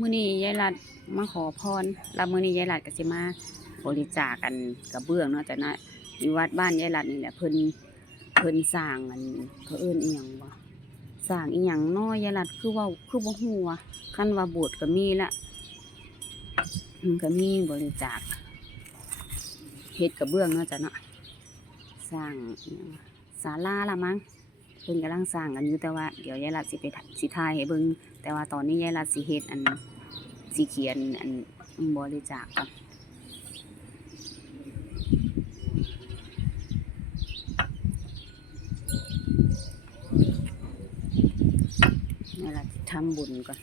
มือหนียายรัดมาขอพรแล้วมื้อนี้ยายรัดก็สิมาบริจาคกันกระเบื้องเนาะจ้ะนะอยู่วัดบ้านยายรัดนี่แหละเพิ่นเพิ่นสร้างอันเขาเอิ้นอีหยังบ่สร้างอีหยังน้อยยายรัดคือว่าคือบ่ฮู้ว่าคันว่าโบสถ์ก็มีละมันก็มีบริจาคเฮ็ดกระเบื้องเนาะจ้ะเนาะสร้างศาลาละมั้ง เพิ่นกำลังสร้างกันอยู่แต่ว่าเดี๋ยวยายรัดสิไปสิถ่ายให้เบิ่งแต่ว่าตอนนี้ยายรัดสิเฮ็ดอันสิเขียนอันบริจาคก่อนยายรัดสิทำบุญก่อน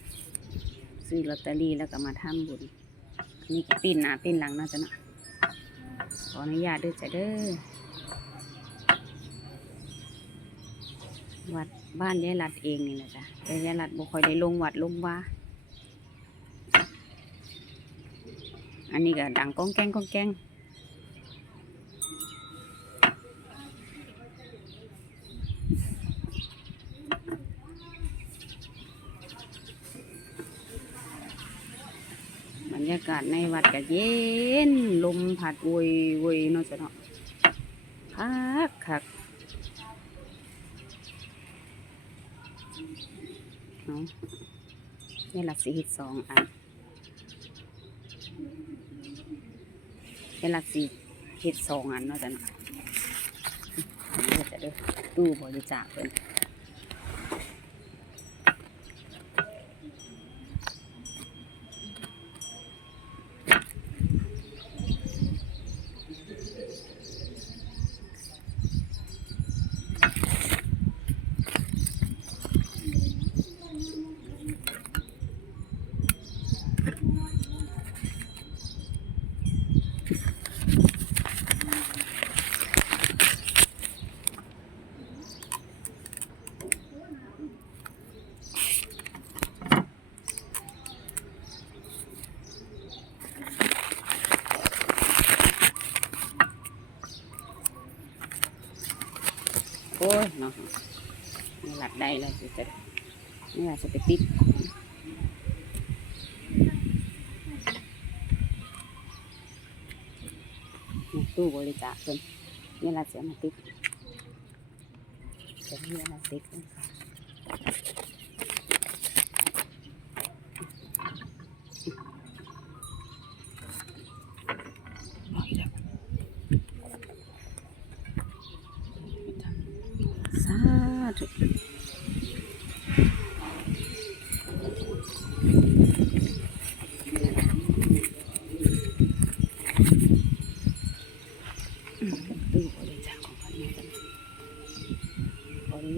ซื้อลอตเตอรี่แล้วก็มาทำบุญนนี้ก็ปิ้นหน้าปิ้นหลังเนาจะนะขออนุญาตด้วยจ้ะเด้อ วัดบ้านยายรัดเองนี่แหละจ้ะแต่ยายรัดบ่ค่อยได้ลงวัดลงว่า อันนี้ก็ดังก้องแกงก้องแกงบรรยากาศในวัดก็เย็น ลมพัดโวยโวยเนาะจ้ะเนาะคักคัก เอานี่ละสี่สองอันเป็นหลักสีเห็ดสองอันเนาะจ้ะเนาะจะได้ตู้บริจาคเป็น โอ้ยเนาะนี่หลับได้แล้วจะนี่หลักจะไปติดนี่ตู้บริจาคเพิ่นนี่หลักจะมาติดจะเรียนมาติดนะคะสาธุอืมตู้บริจาคของคนนี้กันขออนุ ญ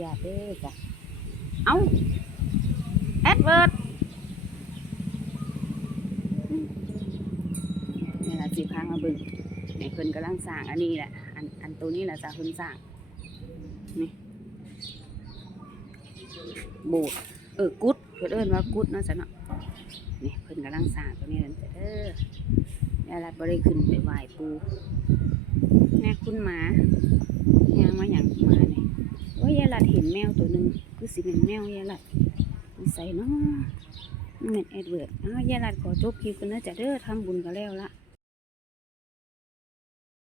าตเด้อจ้ะเอ้าแอดเวิร์ดนี่แหละสิพามาเบิ่งในเพิ่นกำลังสร้างอันนี้แหละ อันอันตัวนี้แหละจ้ะเพิ่นสร้าง นี่ โบสถ์เออกุดเพิ่นเอิ้นว่ากุดเนาะจ้ะเนาะนี่เพิ่นกำลังสร้างตัวนี้นั่นจ้ะเด้อยายรัดบ่ได้ขึ้นไปไหว้ปูแม่คุณหมาย่างมาหยังหมาเนี่โอ้ยยายรัดเห็นแมวตัวหนึ่งคือสิเป็นแมวยายรัดนิสัยเนาะนี่แม่นแอดเวิร์ดอ้าวยายรัดขอจบคลิปกันนะจ้ะเด้อทำบุญก็แล้วละ